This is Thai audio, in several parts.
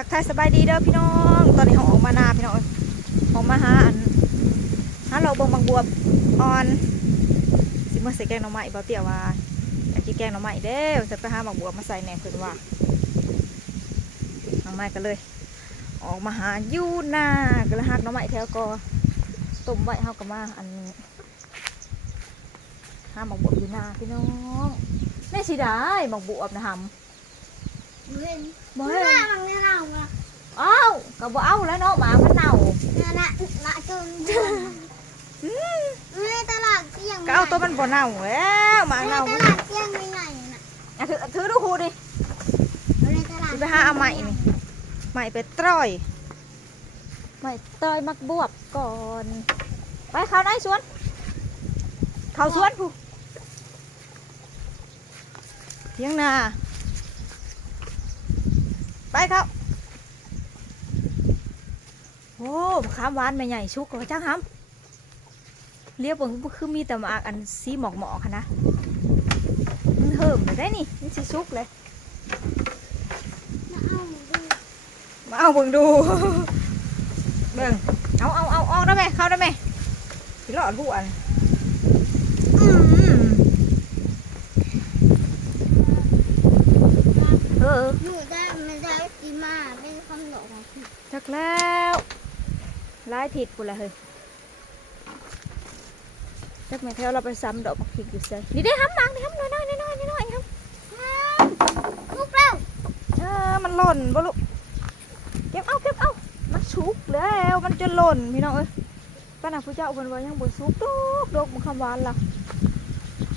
ทักทายสบายดีเด้อพี่น้องตอนนี้เขาออกมานาพี่น้องออกมาหาเราเบิ่งบางบวบอ่อนสิเมื่อใส่แกงหน่อไม้เบาเตี่ยวว่าอยากกินแกงหน่อไม้เด้อจะไปหาบางบวบมาใส่แหนมเพิ่นว่าหน่อไม้กันเลยออกมาหาอยู่นาก็เลยหักหน่อไม้แถวกอต้มไว้เฮาก็มาหาบางบวบอยู่นาพี่น้องแม่สิได้บางบวบนะฮัมบ่เห็นมันเน่าอ่ะอ้าวก็บ่เอาแล้วเนาะหมามันเน่าละจนไม่ตลาดเที่ยงก็เอาตัวมันบ่เน่าแล้วหมาเน่า ตลาดเที่ยงไม่ไหนน่ะถือดูคูดิไปหาเอาใหม่นี่ใหม่ไปต้อยใหม่ต้อยมักบวบก่อนไปเข้าในสวนเข้าสวนผู้เที่ยงนาไปครับโอ้ข้ามวานไม่ใหญ่ชุกกว่าจังฮัมเรียบว่าคือมีแต่มาอันสีหมอกค่ะนะมันเหิมได้นี่มันสีชุกเลยมาเอาเบิ่งดูเบิ่งเอาออกได้ไหมเข้าได้ไหมพี่หลอดบุอันหนูได้มันได้ดีมากเป็นคำหลอกของพี่จักแล้วลายผิดกูละเฮ้ยจักแม่แถวเราไปซ้ำดอกมักผิดอยู่ใส่นี่ได้ห้ำมังได้ห้ำน้อยครับลูกเรามันหล่นบ่ลูกเก็บเอามันชุกแล้วมันจะหล่นพี่น้องเอ้ยป้าหนักผู้เจ้าคนว่ายังบ่ชุกดกมันคำหวานล่ะ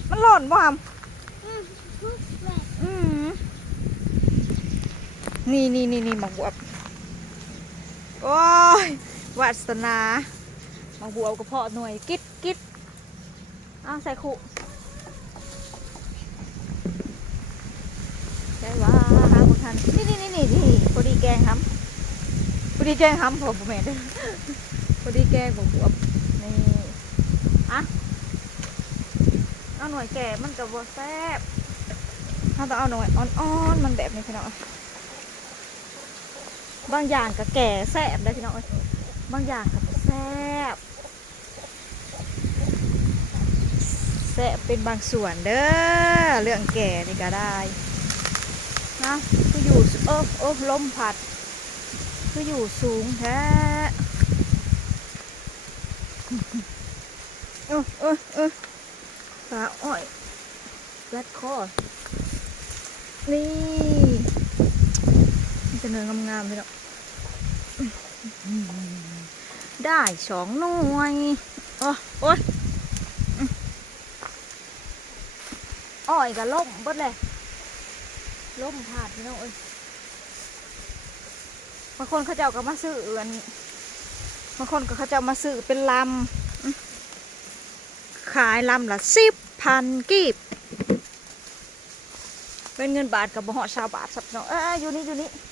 มันหล่นบ่หำนี่หมักบวบโอ้ยวาสนาหมักบวบก็เพาะหน่วยกิ๊ดเอาใส่ขู่ใช่ว่าหาบุทันนี่พอดีแกงครับพอดีแกงครับผมแม่ด้วยพอดีแกงหมักบวบนี่อะเอาหน่วยแก่มันกับบวแซ่บถ้าต้องเอาหน่วยอ่อนๆมันแบบนี้พี่น้องบางอย่างก็แก่แซ่บได้พี่น้องบางอย่างก็แซ่บเป็นบางส่วนเด้อเรื่องแก่นี่ก็ได้นะคืออยู่ลมพัดคืออยู่สูงแท้ปลาอ้อยแรดคอนี่จะเนื้องามๆเลยเนาะได้2 หน่วยโอ้ยอ้อยกับล่มเบิดเลยล่มผาดพี่น้องเอ้ยบางคนเขาเจ้าก็มาซื้อบางคนก็เขาเจ้ามาซื้อเป็นลำขายลำละ10,000 กีบเป็นเงินบาทกับบ่เหาะ20 บาทสับเนาะอยู่นี่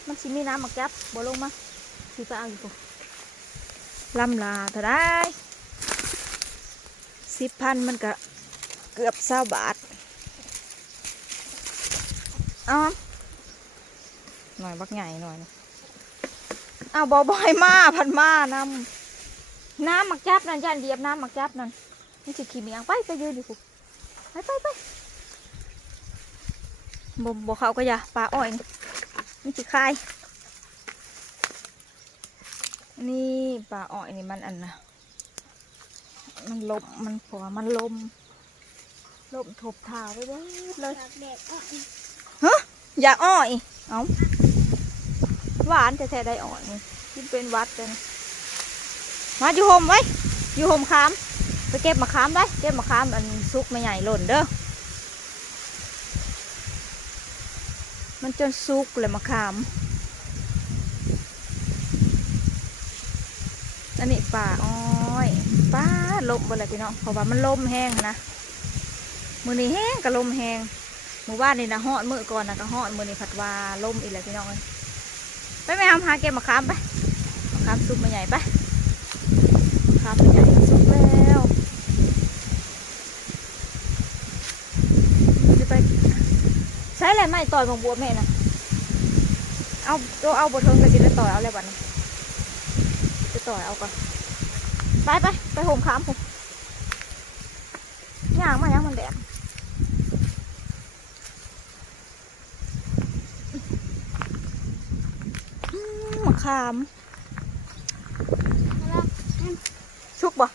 มันสิมีน้ำมาแก๊บบ่ลงมาสิไปเอาอยู่ปุ๊ลำลาเท่าได้10,000มันก็เกือบ20 บาทหน่อยบักใหญ่หน่อยนะเอาบ่อยมาพันมาน้ำหมักจับนั่นย่านเดียบน้ำหมักจับนั่นนี่สิขี่เมียงไปยืนดิปุ๊ไปบ่เขาก็อย่าปลาอ้อยนี่สิคายนี่ปลาอ้อยนี่มันมันลมมันผัวมันลมทบเท้าไปเลยฮะอย่าอ้อยเอาหวานแท้ๆได้อ่อนนี่ที่เป็นวัดกันมาอยู่โฮมไว้อยู่โฮมขามไปเก็บมะขามได้เก็บมะขามอันซุกไม่ใหญ่หล่นเด้อมันจนซุกเลยมะขามอันนี้ป่าอ้อยป้าลมบ่เลยพี่น้องเพราะว่ามันลมแห้งนะมือนี้แห้งกับลมแห้งหมู่บ้านนี่นะฮอดมือก่อนนะก็ฮอดมือนี้ผัดว่าลมอีกแล้วพี่น้องเลยไปทำหาเก็บมะขามไปมะขามซุกมาใหญ่ไปมะขามมาใหญ่ซุกแล้วจะไปใช้อะไรไม่ต่อยบางบัวแม่นะ เอาตัวเอาบทเทิงกับสิได้ต่อยเอาเลยบัดนี้จะต่อยเอาก่อนไปโฮมขามผมย่างมาย่างมันแดดมะขามสุกบ่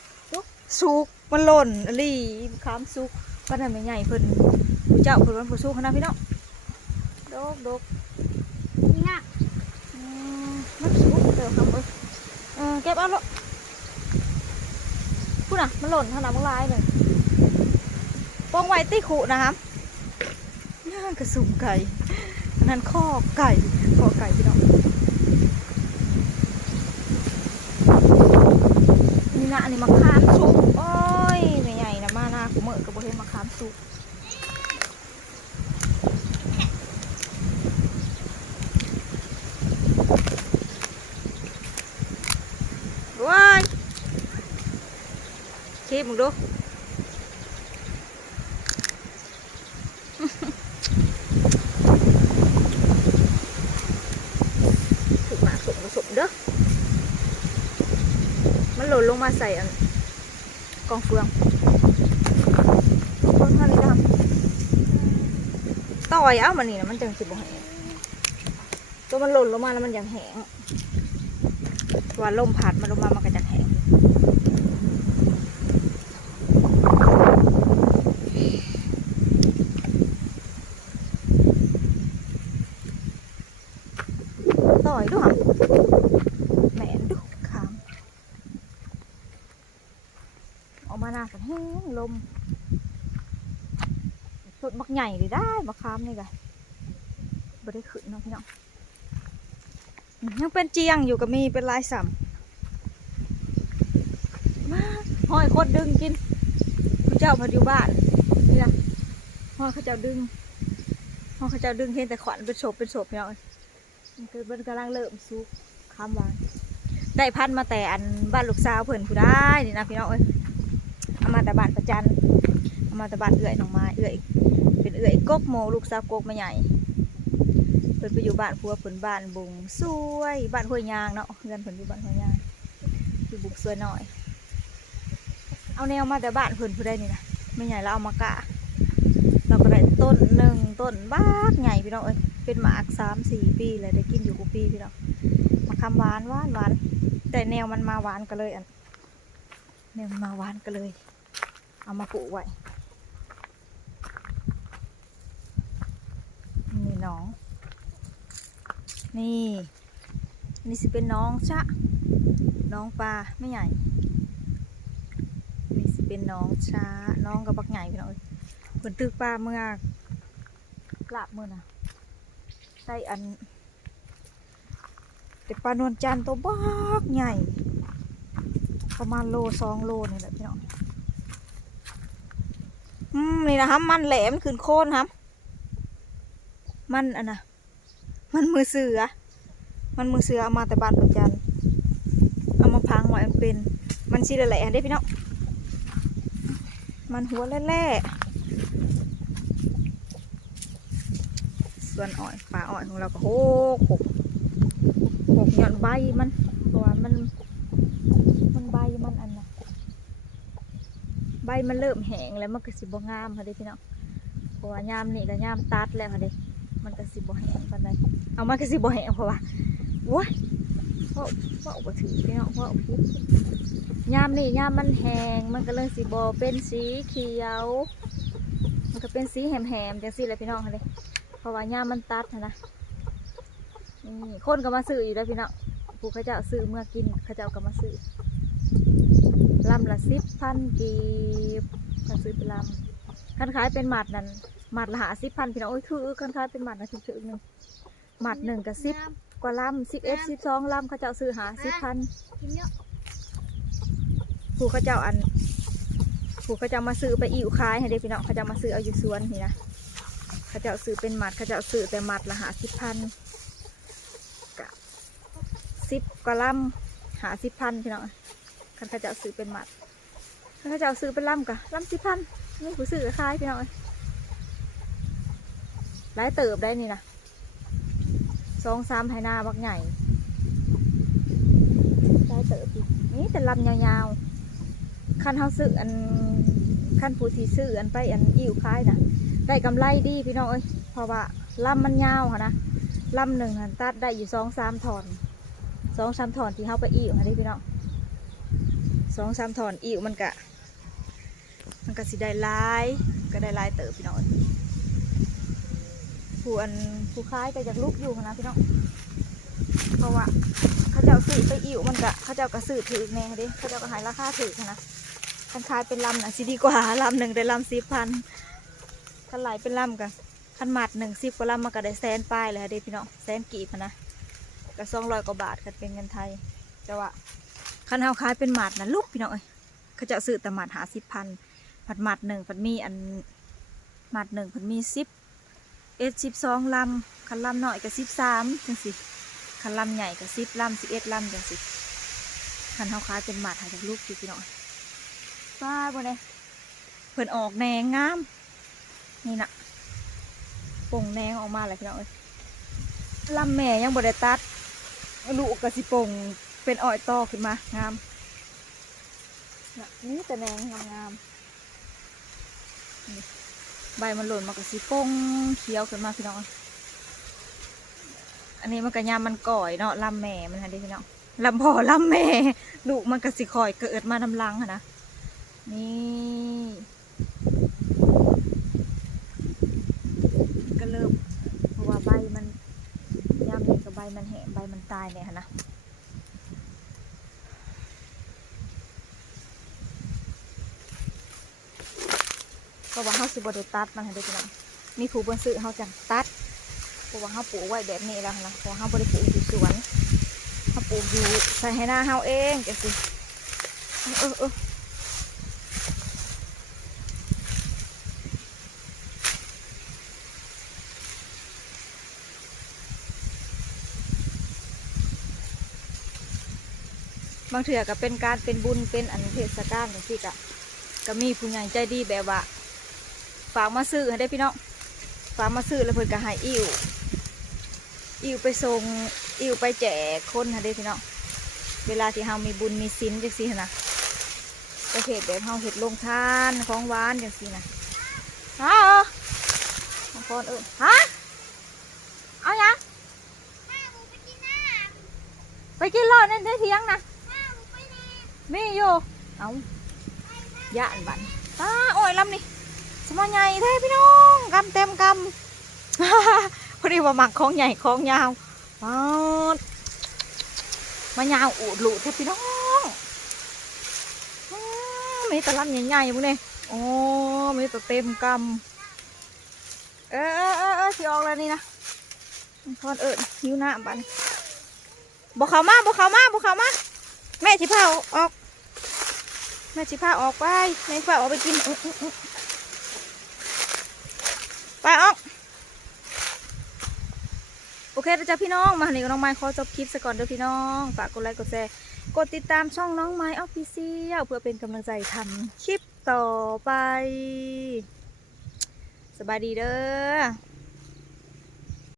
สุกมันหล่นอลี่มะขามสุกก็นั่นไม่ใหญ่เพิ่นผู้เจ้าเพิ่นวันผู้สุกนะพี่น้องดกนี่นะมันสุกเดี๋ยวครับเก็บเอาลูกพูดน่ะมันหล่นขนาดมันลายเลยป้องไว้ตีขู่นะครับนั่นกระสุมไก่นั่นข้อไก่พี่น้องนี่นะอันนี้มะขามสุกโอ้ยไม่ใหญ่นะมาหน้ากูเหมื่อกับโบเห็นมะขามสุกว้ายชิมมึงดูสุกหนาสุกผสมเด้อมันหล่นลงมาใส่กองเฟืองคนเท่านี้นะครับต่อยเอามันนี่นะมันจังสิบแห้งตัวมันหล่นลงมาแล้วมันยังแห้งว่าลมพัดมันลงมามันก็จะแห้งต่อยด้วยแหมนดูขามออกมาหน้ากันแห้งลมสุดมักใหญ่เลยได้มาขามนี่กันไม่ได้ขึ้นเนาะพี่น้องยังเป็นเจียงอยู่กับมีเป็นลายสัมหอยโคตรดึงกินผู้เจ้าพัดอยู่บ้านนี่นะหอยเขาเจ้าดึงเห็นแต่ขวัญเป็นศพพี่น้องมันคือมันกำลังเริ่มซุกข้ามวานได้พันมาแต่อันบ้านลูกสาวเพิ่นผู้ได้นี่นะพี่น้องเอามาแต่บ้านประจันเอามาแต่บ้านเอื่อยน้องไม้เอื่อยเป็นเอื่อยกกโมลูกสาวกกมาใหญ่เพิ่นไปอยู่บ้านพัวเพิ่นบ้านบุงสวยบ้านห้วยยางเนาะเพื่อนเพิ่นอยู่บ้านห้วยยางอยู่บุกสวยหน่อยเอาแนวมาแต่บ้านเพิ่นผู้ได้นี่นะไม่ใหญ่แล้วเอามากะเราก็ได้ต้นหนึ่งต้นบ้ากใหญ่พี่น้องเป็นหมาก3-4 ปีเลยได้กินอยู่กูปีพี่น้องมาคำหวานแต่แนวมันมาหวานก็เลยแนวมันมาหวานก็เลย เอามาปลูกไว้นี่น้องนี่สิเป็นน้องชะน้องปลาไม่ใหญ่นี่สิเป็นน้องช้าน้องกับบักใหญ่พี่น้องผลตึกปลาเมื่อกลับเมื่อน่ะใส่แต่ปลานวลจันทร์ตัวบักใหญ่ประมาณโล2 โลนี่แหละพี่น้องนี่นะครับมันแหลมขึ้นโคนครับมันมันมือเสือเอามาแต่บ้านประจันเอามาพังไว้มันเป็นมันชีแหล่ได้พี่น้องมันหัวแล่ส่วนอ่อยปลาอ่อยของเราก็โหกหย่อนใบมันเพราะว่ามันใบมันใบมันเริ่มแห้งแล้วมันก็สิบ่งามค่ะเด้พี่น้องเพราะว่ายามนี่ก็ยามตัดแล้วค่ะเด้มันก็สิบ่แห้งปานใดเอามันก็สิบ่แห้งเพราะว่าโว้ยเพราะบ่ถือพี่น้องเพราะปุ๊บยามนี่ยามมันแห้งมันก็เลยสิบ่เป็นสีเขียวมันก็เป็นสีแหมๆจังซี่แหละพี่น้องค่ะเด้เพราะว่ายามมันตัดนะนี่คนก็มาซื้ออยู่แล้วพี่น้องผู้เขาเจ้าซื้อเมื่อกินเขาเจ้าก็มาซื้อลำละ10,000 กีบเขาซื้อเป็นลำคันขายเป็นหมัดนั่นหมัดละ50,000พี่น้องโอ้ยคือคันขายเป็นหมัดนะถึง1หมัด1กับ10 กว่าลำ11 12 ลำเขาเจ้าซื้อ50,000ผู้เขาเจ้ามาซื้อไปอิ่วขายให้เด็กพี่น้องเขาเจ้ามาซื้อเอาอยู่สวนนี่นะเขาเจ้าซื้อเป็นหมัดเขาเจ้าซื้อแต่หมัดละ50,000กับ10 กว่าลำ50,000พี่น้องคันเขาเจ้าซื้อเป็นหมัดเขาเจ้าซื้อเป็นลำกะลำ10,000นี่ผู้ซื้อขายพี่น้องหลายเติบได้นี่นะ 2-3ไหนาบักใหญ่ได้เติบอยู่นี่แต่ลำยาวๆคันเฮาซื้ออันคันผู้ที่ซื้ออันไปอันอิ่วคายน่ะได้กำไรดีพี่น้องเอ้ยเพราะว่าลำมันยาวค่ะนะลำหนึ่งหันตัดได้อยู่2-3 ถอน2-3 ถอนที่เฮาไปอิ่วค่ะนี่พี่น้อง2-3 ถอนอิ่วมันก็สิได้หลายก็ได้หลายเติบพี่น้องเอ้ยผู้ขายก็อยากลุกอยู่นะพี่น้องเพราะว่าเขาเจ้าซื้อไปอิ่วมันก็เขาเจ้าก็ซื้อถือแน่ดิเขาเจ้าก็หายราคาถือนะคันขายเป็นลำน่ะสิดีกว่าลำหนึ่งได้ลำ10,000คันหลายเป็นลำกันคันหมัด10 กว่าลำมันก็ได้100,000ปลายเลยเด้พี่น้อง100,000 กีบนะก็200 กว่าบาทคันเป็นเงินไทยแต่ว่าคันเฮาขายเป็นหมัดนะลุกพี่น้องเอ้ยเขาเจ้าซื้อแต่หมัด50,000ผัดหมัดหนึ่งผัดมีอันหมัดหนึ่งผัดมี12 ลำคันลำหน่อยก็13จังสิคันลำใหญ่ก็10 ลำ11 ลำจังสิคันเฮาขายเป็นหมัดหาจากลูกอยู่พี่น้องว้าบ่เนี่ยเพิ่นออกแนงงามนี่น่ะป่งแนงออกมาเลยพี่น้องเอ้ยลำแม่ยังบ่ได้ตัดลูกก็สิป่งเป็นอ้อยต่อขึ้นมางามน่ะนี่แต่แนงงามใบมันหล่นมากระสีป้งเขียวขึ้นมาพี่น้องอันนี้มันกระยามมันก่อยเนาะลำแม่มันฮะดิพี่น้องลำพ่อลำแม่ลูกมันกระสีคอยเกิดมาทำรังค่ะนะนี่ก็เริ่มเพราะว่าใบมันยามนี้กับใบมันแห้งใบมันตายเนี่ยค่ะนะเพราะว่าเขาสิบได้ตัดมันให้ได้พี่น้องมีผู้บนซื้อเขาจังตัดเพราะว่าเขาปลูกไว้แบบนี้แล้วนะเพราะเขาบริปลูกอยู่สวนเขาปลูกอยู่ใส่ให้หน้าเขาเองจังสิบางเถื่อก็เป็นการเป็นบุญเป็นอันเทศกาลอย่างที่ก็มีผู้ใหญ่ใจดีแบบว่าฝากมาซื้อให้ได้พี่น้องฝากมาซื้อแล้วเพิ่นก็ให้อิ่วไปส่งอิ่วไปแจกคนให้ได้พี่น้องเวลาที่เฮามีบุญมีศีลจังซี่นะประเภทแบบเฮาเฮ็ดโรงทานของหวานจังซี่นะฮะบางคนฮะเอาหยังไปกินรอดในเถียงนะมีอยู่เอาย่านบันตาโอ้ยลำนี่สมอใหญ่แท้พี่น้องกำเต็มกำพอดีว่าหมักของใหญ่ของยาวมายาวอุดหลุดแท้พี่น้องมีแต่ลำใหญ่ๆพวกนี้โอ้มีแต่เต็มกำที่ออกแล้วนี่นะพอนหิวหน้าบันบอกเขามาแม่ชิพาออกแม่ชิพาออกไปแม่ชิพาออกไปกินไปออกโอเคนะจ๊ะพี่น้องมาหนิกับน้องไม้ขอจบคลิปซะก่อนเด้อพี่น้องฝากกดไลค์กดแชร์กดติดตามช่องน้องไม้ออฟฟิเชียลเพื่อเป็นกำลังใจทำคลิปต่อไปสบายดีเด้อ